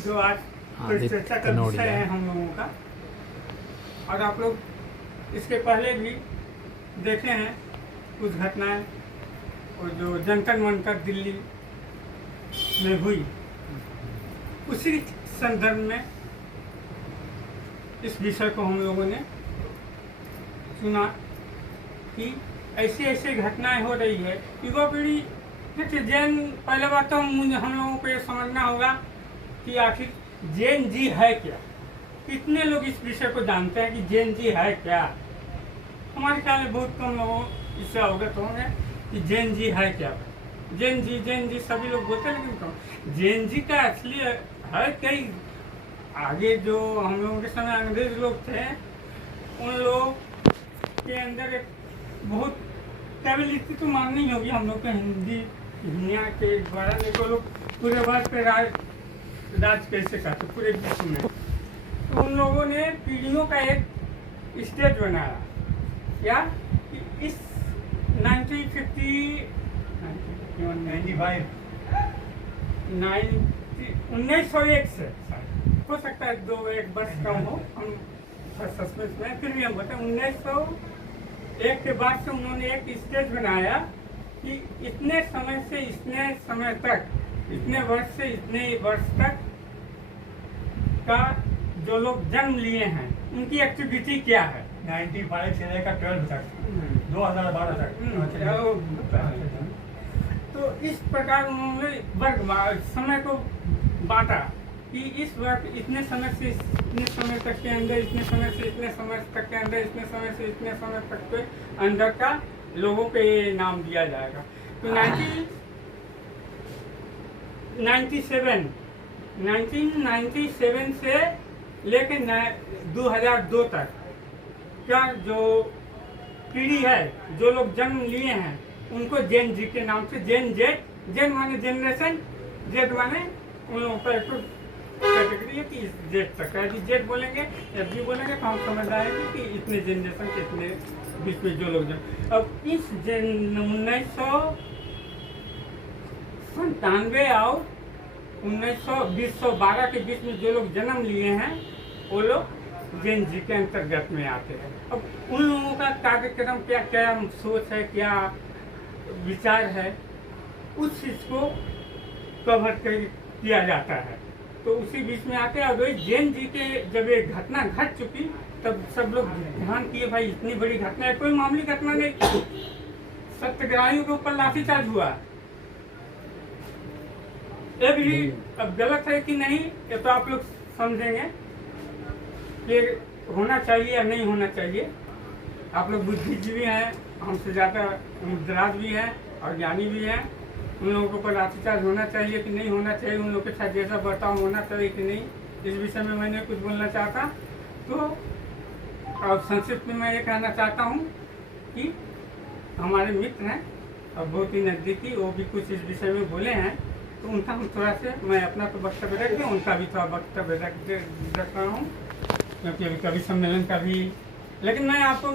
जो आज कुछ चर्चा का विषय है हम लोगों का। और आप लोग इसके पहले भी देखे हैं कुछ घटनाएं, और जो जंतर मंतर दिल्ली में हुई, उसी संदर्भ में इस विषय को हम लोगों ने सुना कि ऐसी ऐसी घटनाएं हो रही है। युवा पीढ़ी देखिए, जैन, पहले बात तो हम लोगों को ये समझना होगा कि आखिर जैन जी है क्या। कितने लोग इस विषय को जानते हैं कि जैन जी है क्या। हमारे ख्याल में बहुत कम लोगों इससे अवगत होंगे कि जैन जी है क्या। जैन जी सभी लोग बोलते हैं, लेकिन कम जैन जी का असली है कई। आगे जो हम लोगों के समय अंग्रेज लोग थे, उन लोग के अंदर एक बहुत कैबिलिटी तो माननी होगी हम लोग को हिंदी दुनिया के द्वारा। देखो लोग पूरे भारत पे राज कैसे करते पूरे विश्व में। तो उन लोगों ने पीढ़ियों का एक स्टेज बनाया। या इस 1901 से हो सकता है 2-1 वर्ष कम हो, हम सस्पेंस में, फिर भी हम बताएं 1901 के बाद से उन्होंने एक स्टेज बनाया कि इतने समय से इतने समय तक, इतने वर्ष से इतने वर्ष तक का जो लोग जन्म लिए हैं उनकी एक्टिविटी क्या है। 95 से लेकर 12 तक, 2012 तक। तो इस प्रकार उन्होंने वर्ग समय को बांटा कि इस वर्ग इतने समय से इतने समय तक के अंदर, इतने समय से इतने समय तक के अंदर, इतने समय से इतने समय तक के अंदर का लोगों के ये नाम दिया जाएगा। तो 1997 से लेकर 2002 तक का जो पीढ़ी है, जो लोग जन्म लिए हैं, उनको जैन जी के नाम से, जैन माने जनरेशन, जेड माने उन लोगों का एक कैटेगरी है कि इस जेड तक है। यदि जेड बोलेंगे, एफ जी बोलेंगे तो हम समझ आएंगे कि इतने जनरेशन के इतने बीच में जो लोग जन्म। अब इस 1997 और 1912 के बीच में जो लोग जन्म लिए हैं, वो लोग जैन जी के अंतर्गत में आते हैं। अब उन लोगों का कार्यक्रम क्या क्या सोच है, क्या विचार है, उस चीज को कवर किया जाता है। तो उसी बीच में आते हैं। और जैन जी के जब एक घटना घट चुकी, तब सब लोग ध्यान किए, भाई इतनी बड़ी घटना है, कोई मामूली घटना नहीं। सत्याग्रहियों के ऊपर लाठीचार्ज हुआ। ये भी अब गलत है कि नहीं, ये तो आप लोग समझेंगे कि होना चाहिए या नहीं होना चाहिए। आप लोग बुद्धिजीवी हैं, हमसे ज़्यादा मुद्राज भी हैं और ज्ञानी भी हैं। उन लोगों के ऊपर लाठीचार्ज होना चाहिए कि नहीं होना चाहिए, उन लोगों के साथ जैसा बर्ताव होना चाहिए कि नहीं, इस विषय में मैंने कुछ बोलना चाहता। तो और संक्षिप्त में मैं ये कहना चाहता हूँ कि हमारे मित्र हैं और बहुत ही नज़दीकी, वो भी कुछ इस विषय में बोले हैं, तो उनका हम थोड़ा से, मैं अपना तो वक्तव्य रख दूँ, उनका भी थोड़ा वक्तव्य रख रहा हूँ, क्योंकि अभी कभी सम्मेलन का भी। लेकिन मैं आपको